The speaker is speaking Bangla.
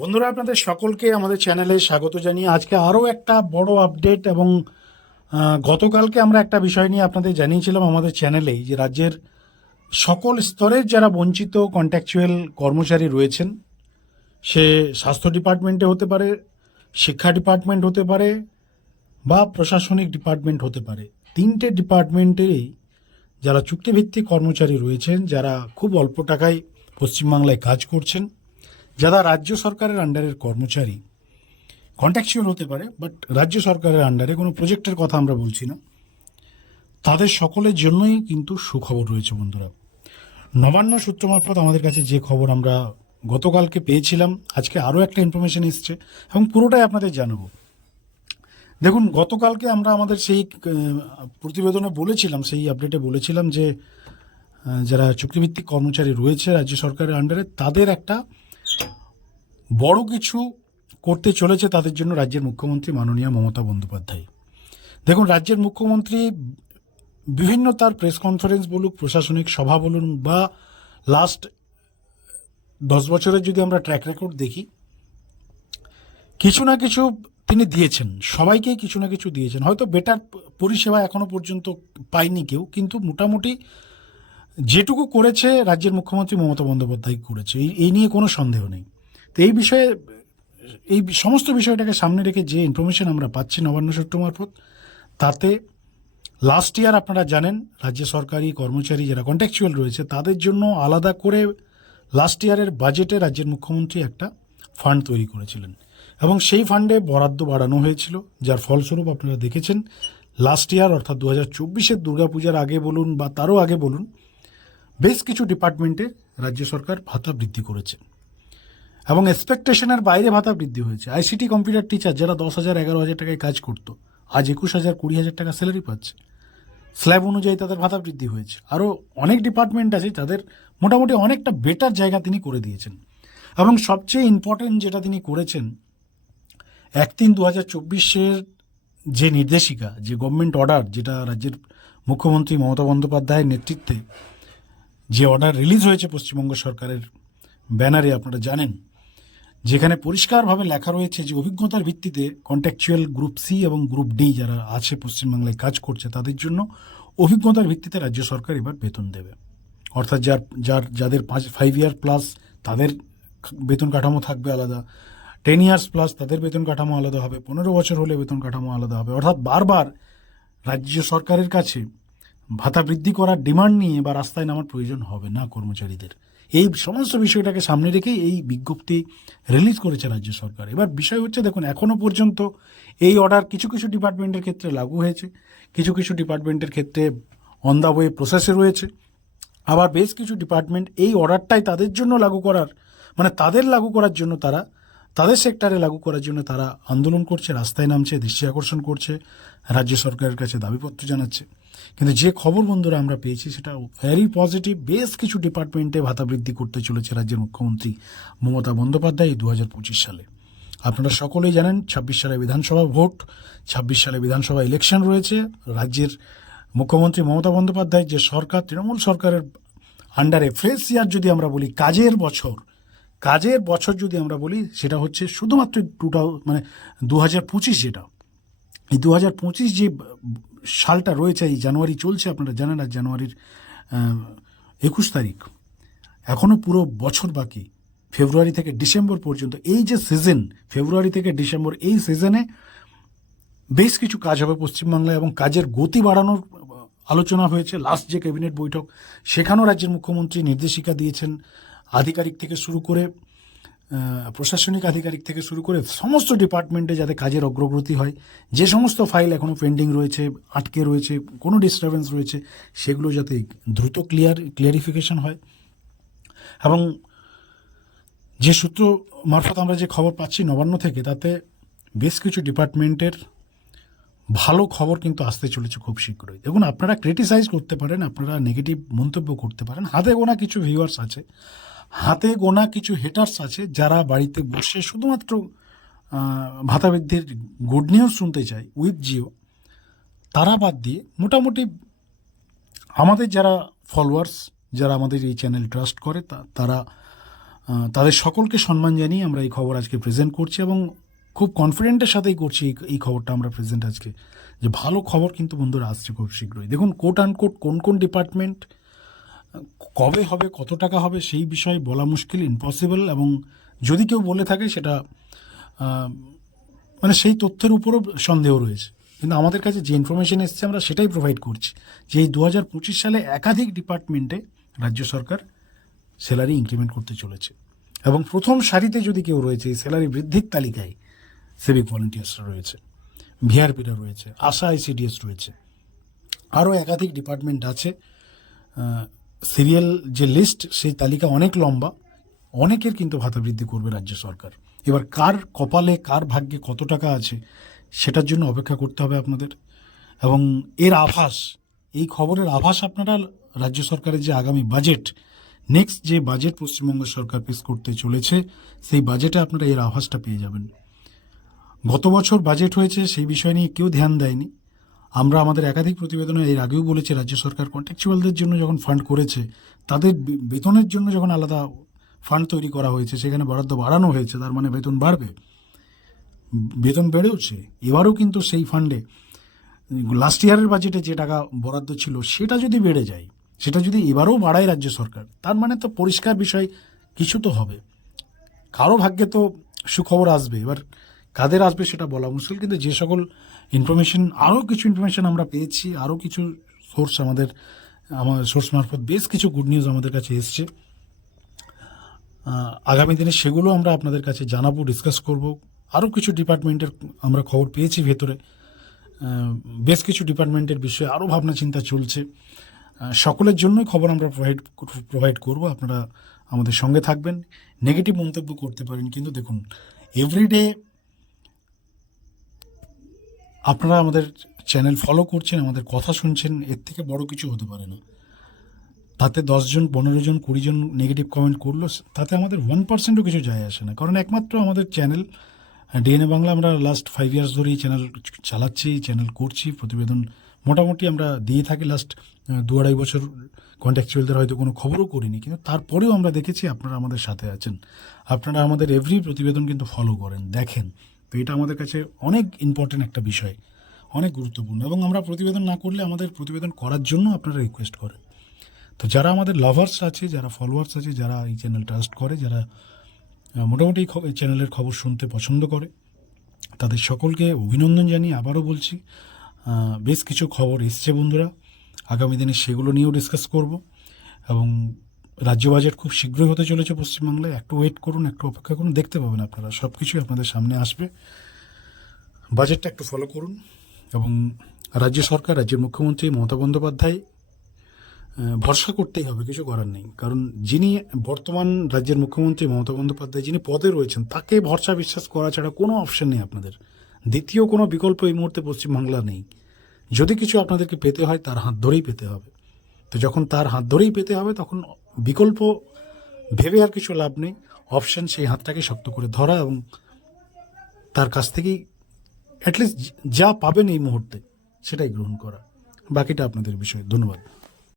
বন্ধুরা, আপনাদের সকলকে আমাদের চ্যানেলে স্বাগত জানিয়ে আজকে আরও একটা বড় আপডেট এবং গতকালকে আমরা একটা বিষয় নিয়ে আপনাদের জানিয়েছিলাম আমাদের চ্যানেলেই যে রাজ্যের সকল স্তরের যারা বঞ্চিত কন্ট্যাকচুয়াল কর্মচারী রয়েছেন, সে স্বাস্থ্য ডিপার্টমেন্টে হতে পারে, শিক্ষা ডিপার্টমেন্ট হতে পারে বা প্রশাসনিক ডিপার্টমেন্ট হতে পারে। তিনটে ডিপার্টমেন্টেরই যারা চুক্তিভিত্তিক কর্মচারী রয়েছেন, যারা খুব অল্প টাকায় পশ্চিমবাংলায় কাজ করছেন যারা রাজ্য সরকারের আন্ডারের কর্মচারী। কন্ট্যাকচুয়াল হতে পারে বাট রাজ্য সরকারের আন্ডারে কোনো প্রজেক্টের কথা আমরা বলছি না। তাদের সকলের জন্যই কিন্তু সুখবর রয়েছে বন্ধুরা। নবান্ন সূত্র মারফত আমাদের কাছে যে খবর আমরা গতকালকে পেয়েছিলাম, আজকে আরও একটা ইনফরমেশন এসছে, এবং পুরোটাই আপনাদের জানাব। দেখুন, গতকালকে আমরা আমাদের সেই প্রতিবেদনে বলেছিলাম, সেই আপডেটে বলেছিলাম যে যারা চুক্তিভিত্তিক কর্মচারী রয়েছে রাজ্য সরকারের আন্ডারে তাদের একটা বড় কিছু করতে চলেছে তাদের জন্য রাজ্যের মুখ্যমন্ত্রী মাননীয় মমতা বন্দ্যোপাধ্যায়। দেখুন, রাজ্যের মুখ্যমন্ত্রী বিভিন্ন তার প্রেস কনফারেন্স বলুক, প্রশাসনিক সভা বলুন, বা লাস্ট দশ বছরের যদি আমরা ট্র্যাক রেকর্ড দেখি, কিছু না কিছু তিনি দিয়েছেন। সবাইকেই কিছু না কিছু দিয়েছেন। হয়তো বেটার পরিষেবা এখনও পর্যন্ত পায়নি কেউ, কিন্তু মোটামুটি যেটুকু করেছে রাজ্যের মুখ্যমন্ত্রী মমতা বন্দ্যোপাধ্যায় করেছে, এই নিয়ে কোনো সন্দেহ নেই। তো এই বিষয়ে, এই সমস্ত বিষয়টাকে সামনে রেখে যে ইনফরমেশন আমরা পাচ্ছি নবান্ন সূত্র মারফত, তাতে লাস্ট ইয়ার আপনারা জানেন, রাজ্য সরকারি কর্মচারী যারা কন্ট্যাকচুয়াল রয়েছে, তাদের জন্য আলাদা করে লাস্ট ইয়ারের বাজেটে রাজ্যের মুখ্যমন্ত্রী একটা ফান্ড তৈরি করেছিলেন। এবং সেই ফান্ডে বরাদ্দ বাড়ানো হয়েছিল, যার ফলস্বরূপ আপনারা দেখেছেন লাস্ট ইয়ার অর্থাৎ দু হাজার চব্বিশের দুর্গাপূজার আগে বলুন বা তারও আগে বলুন বেশ কিছু ডিপার্টমেন্টে রাজ্য সরকার ভাতা বৃদ্ধি করেছে এবং এক্সপেকটেশনের বাইরে ভাতা বৃদ্ধি হয়েছে। আইসিটি কম্পিউটার টিচার যারা দশ হাজার, এগারো হাজার টাকায় কাজ করতো, আজ একুশ হাজার, কুড়ি হাজার টাকা স্যালারি পাচ্ছে। স্ল্যাব অনুযায়ী তাদের ভাতা বৃদ্ধি হয়েছে। আরও অনেক ডিপার্টমেন্ট আছে তাদের মোটামুটি অনেকটা বেটার জায়গা তিনি করে দিয়েছেন। এবং সবচেয়ে ইম্পর্টেন্ট যেটা তিনি করেছেন, এক তিন দু হাজার চব্বিশের যে নির্দেশিকা, যে গভর্নমেন্ট অর্ডার যেটা রাজ্যের মুখ্যমন্ত্রী মমতা বন্দ্যোপাধ্যায়ের নেতৃত্বে যে অর্ডার রিলিজ হয়েছে পশ্চিমবঙ্গ সরকারের ব্যানারে, আপনারা জানেন, যেখানে পরিষ্কারভাবে লেখা রয়েছে যে অভিজ্ঞতার ভিত্তিতে কন্ট্যাকচুয়াল গ্রুপ সি এবং গ্রুপ ডি যারা আছে পশ্চিমবাংলায় কাজ করছে, তাদের জন্য অভিজ্ঞতার ভিত্তিতে রাজ্য সরকার এবার বেতন দেবে। অর্থাৎ যার যার, যাদের পাঁচ ফাইভ ইয়ার প্লাস তাদের বেতন কাঠামো থাকবে আলাদা। টেন ইয়ার্স প্লাস তাদের বেতন কাঠামো আলাদা হবে। পনেরো বছর হলে বেতন কাঠামো আলাদা হবে। অর্থাৎ বারবার রাজ্য সরকারের কাছে ভাতা বৃদ্ধি করার ডিমান্ড নিয়ে বা রাস্তায় নামার প্রয়োজন হবে না কর্মচারীদের। এই সমস্ত বিষয়টাকে সামনে রেখেই এই বিজ্ঞপ্তি রিলিজ করেছে রাজ্য সরকার। এবার বিষয় হচ্ছে, দেখুন এখনও পর্যন্ত এই অর্ডার কিছু কিছু ডিপার্টমেন্টের ক্ষেত্রে লাগু হয়েছে, কিছু কিছু ডিপার্টমেন্টের ক্ষেত্রে অন দ্য ওয়ে প্রসেসে রয়েছে, আবার বেশ কিছু ডিপার্টমেন্ট এই অর্ডারটাই তাদের জন্য লাগু করার মানে তাদের লাগু করার জন্য তারা তাদের সেক্টরে লাগু করার জন্য তারা আন্দোলন করছে, রাস্তায় নামছে, দৃষ্টি আকর্ষণ করছে, রাজ্য সরকারের কাছে দাবিপত্র জানাচ্ছে। কিন্তু যে খবর বন্ধুরা আমরা পেয়েছি, সেটা ভেরি পজিটিভ বেশ কিছু ডিপার্টমেন্টে ভাতা বৃদ্ধি করতে চলেছে রাজ্যের মুখ্যমন্ত্রী মমতা বন্দ্যোপাধ্যায় দু হাজার পঁচিশ সালে। আপনারা সকলেই জানেন, ছাব্বিশ সালে বিধানসভা ভোট, ছাব্বিশ সালে বিধানসভা ইলেকশন রয়েছে। রাজ্যের মুখ্যমন্ত্রী মমতা বন্দ্যোপাধ্যায় যে সরকার, তৃণমূল সরকারের আন্ডারে ফ্রেশ ইয়ার যদি আমরা বলি, কাজের বছর কাজের বছর যদি আমরা বলি, সেটা হচ্ছে শুধুমাত্র টু মানে দু হাজার পঁচিশ যেটা, এই দু হাজার পঁচিশ যে সালটা রয়েছে, এই জানুয়ারি চলছে, আপনারা জানেন আর জানুয়ারির একুশ তারিখ এখনও পুরো বছর বাকি, ফেব্রুয়ারি থেকে ডিসেম্বর পর্যন্ত, এই যে সিজন, ফেব্রুয়ারি থেকে ডিসেম্বর, এই সিজনে বেশ কিছু কাজ হবে পশ্চিমবাংলায় এবং কাজের গতি বাড়ানোর আলোচনা হয়েছে। লাস্ট যে ক্যাবিনেট বৈঠক, সেখানেও রাজ্যের মুখ্যমন্ত্রী নির্দেশিকা দিয়েছেন আধিকারিক থেকে শুরু করে প্রশাসনিক আধিকারিক থেকে শুরু করে সমস্ত ডিপার্টমেন্টে যাতে কাজের অগ্রগতি হয়, যে সমস্ত ফাইল এখনও পেন্ডিং রয়েছে, আটকে রয়েছে, কোনো ডিস্টারবেন্স রয়েছে, সেগুলো যাতে দ্রুত ক্লিয়ার ক্লিয়ারিফিকেশন হয়। এবং যে সূত্র মারফত আমরা যে খবর পাচ্ছি নবান্ন থেকে, তাতে বেশ কিছু ডিপার্টমেন্টের ভালো খবর কিন্তু আসতে চলেছে খুব শীঘ্রই। দেখুন, আপনারা ক্রিটিসাইজ করতে পারেন, আপনারা নেগেটিভ মন্তব্য করতে পারেন, হাতে গোনা কিছু ভিউয়ার্স আছে। হাতে গোনা কিছু হেটার্স আছে যারা বাড়িতে বসে শুধুমাত্র আহ, ভাতা বৃদ্ধির গুড নিউজ শুনতে চায় উইথ জিও তারা বাদ দিয়ে মোটামুটি আমাদের যারা ফলোয়ার্স যারা আমাদের এই চ্যানেল ট্রাস্ট করে তারা তাদের সকলকে সম্মান জানিয়ে আমরা এই খবর আজকে প্রেজেন্ট করছি এবং খুব কনফিডেন্টের সাথেই করছি এই- খবরটা আমরা প্রেজেন্ট আজকে। যে ভালো খবর কিন্তু বন্ধুরা আসছে খুব শীঘ্রই। দেখুন কোট আনকোট কোন কোন ডিপার্টমেন্ট কবে হবে, কত টাকা হবে, সেই বিষয়ে বলা মুশকিল ইম্পসিবল এবং যদি কেউ বলে থাকে সেটা মানে সেই তথ্যের উপরও সন্দেহ রয়েছে। কিন্তু আমাদের কাছে যে ইনফরমেশন এসছে, আমরা সেটাই প্রোভাইড করছি যে এই দু হাজার পঁচিশ সালে একাধিক ডিপার্টমেন্টে রাজ্য সরকার স্যালারি ইনক্রিমেন্ট করতে চলেছে। এবং প্রথম সারিতে যদি কেউ রয়েছে, এই স্যালারি বৃদ্ধির তালিকায় সিভিক ভলেন্টিয়ার্সরা রয়েছে ভিআরপিরা রয়েছে, আশা আইসিডিএস রয়েছে, আরও একাধিক ডিপার্টমেন্ট আছে সিরিয়াল যে লিস্ট সেই তালিকা অনেক লম্বা। অনেকের কিন্তু ভাতা বৃদ্ধি করবে রাজ্য সরকার। এবার কার কপালে, কার ভাগ্যে কত টাকা আছে, সেটার জন্য অপেক্ষা করতে হবে আপনাদের। এবং এর আভাস, এই খবরের আভাস আপনারা রাজ্য সরকারের যে আগামী বাজেট নেক্সট যে বাজেট পশ্চিমবঙ্গ সরকার পেশ করতে চলেছে, সেই বাজেটে আপনারা এর আভাসটা পেয়ে যাবেন। গত বছর বাজেট হয়েছে, সেই বিষয় নিয়ে কেউ ধ্যান দেয়নি। আমরা আমাদের একাধিক প্রতিবেদনে এর আগেও বলেছি, রাজ্য সরকার কন্ট্রাকচুয়ালদের জন্য যখন ফান্ড করেছে, তাদের বেতনের জন্য যখন আলাদা ফান্ড তৈরি করা হয়েছে, সেখানে বরাদ্দ বাড়ানো হয়েছে, তার মানে বেতন বাড়বে। বেতন বেড়েওছে। এবারও কিন্তু সেই ফান্ডে লাস্ট ইয়ারের বাজেটে যে টাকা বরাদ্দ ছিল, সেটা যদি বেড়ে যায়, সেটা যদি এবারও বাড়ায় রাজ্য সরকার, তার মানে তো পরিষ্কার বিষয়, কিছু তো হবে। কারও ভাগ্যে তো সুখবর আসবে। এবার কাদের আসবে সেটা বলা মুশকিল, কিন্তু যে সকল ইনফরমেশন আরও কিছু ইনফরমেশন আমরা পেয়েছি আরও কিছু সোর্স আমাদের, আমার সোর্স মারফত বেশ কিছু গুড নিউজ আমাদের কাছে এসছে। আগামী দিনে সেগুলো আমরা আপনাদের কাছে জানাব ডিসকাস করব। আরও কিছু ডিপার্টমেন্টের আমরা খবর পেয়েছি ভেতরে। বেশ কিছু ডিপার্টমেন্টের বিষয়ে আরও ভাবনা চিন্তা চলছে। সকলের জন্যই খবর আমরা প্রোভাইড প্রোভাইড করব, আপনারা আমাদের সঙ্গে থাকবেন। নেগেটিভ মন্তব্য করতে পারেন, কিন্তু দেখুন এভরিডে আপনারা আমাদের চ্যানেল ফলো করছেন, আমাদের কথা শুনছেন, এর থেকে বড় কিছু হতে পারে না। তাতে দশজন পনেরো জন কুড়িজন নেগেটিভ কমেন্ট করল, তাতে আমাদের ওয়ান পার্সেন্টও কিছু যায় আসে না। কারণ একমাত্র আমাদের চ্যানেল ডিএনএ বাংলা আমরা লাস্ট ফাইভ ইয়ার্স ধরেই চ্যানেল চালাচ্ছি চ্যানেল করছি, প্রতিবেদন মোটামুটি আমরা দিয়ে থাকি লাস্ট দু আড়াই বছর কন্ট্যাকচুয়ালদের হয়তো কোনো খবরও করিনি, কিন্তু তারপরেও আমরা দেখেছি আপনারা আমাদের সাথে আছেন। আপনারা আমাদের এভরি প্রতিবেদন কিন্তু ফলো করেন, দেখেন। তো এটা আমাদের কাছে অনেক ইম্পর্টেন্ট একটা বিষয়, অনেক গুরুত্বপূর্ণ এবং আমরা প্রতিবেদন না করলে আমাদের প্রতিবেদন করার জন্য আপনারা রিকোয়েস্ট করেন। তো যারা আমাদের লাভার্স আছে, যারা ফলোয়ার্স আছে, যারা এই চ্যানেল ট্রাস্ট করে, যারা মোটামুটি এই চ্যানেলের খবর শুনতে পছন্দ করে, তাদের সকলকে অভিনন্দন জানিয়ে আবারও বলছি বেশ কিছু খবর এসছে বন্ধুরা। আগামী দিনে সেগুলো নিয়েও ডিসকাস করব এবং রাজ্য বাজেট খুব শীঘ্রই হতে চলেছে পশ্চিমবাংলায়। একটু ওয়েট করুন, একটু অপেক্ষা করুন, দেখতে পাবেন আপনারা। সব কিছুই আপনাদের সামনে আসবে। বাজেটটা একটু ফলো করুন এবং রাজ্য সরকার, রাজ্যের মুখ্যমন্ত্রী মমতা বন্দ্যোপাধ্যায় ভরসা করতেই হবে, কিছু করার নেই। কারণ যিনি বর্তমান রাজ্যের মুখ্যমন্ত্রী মমতা বন্দ্যোপাধ্যায়, যিনি পদে রয়েছেন, তাকে ভরসা বিশ্বাস করা ছাড়া কোনো অপশন নেই আপনাদের। দ্বিতীয় কোনো বিকল্প এই মুহূর্তে পশ্চিমবাংলা নেই। যদি কিছু আপনাদেরকে পেতে হয়, তার হাত ধরেই পেতে হবে। তো যখন তার হাত ধরেই পেতে হবে, তখন বিকল্প ভেবে আর কিছু লাভ নেই। অপশান সেই হাতটাকে শক্ত করে ধরা এবং তার কাছ থেকেই অ্যাটলিস্ট যা পাবেন এই মুহূর্তে, সেটাই গ্রহণ করা। বাকিটা আপনাদের বিষয়ে ধন্যবাদ।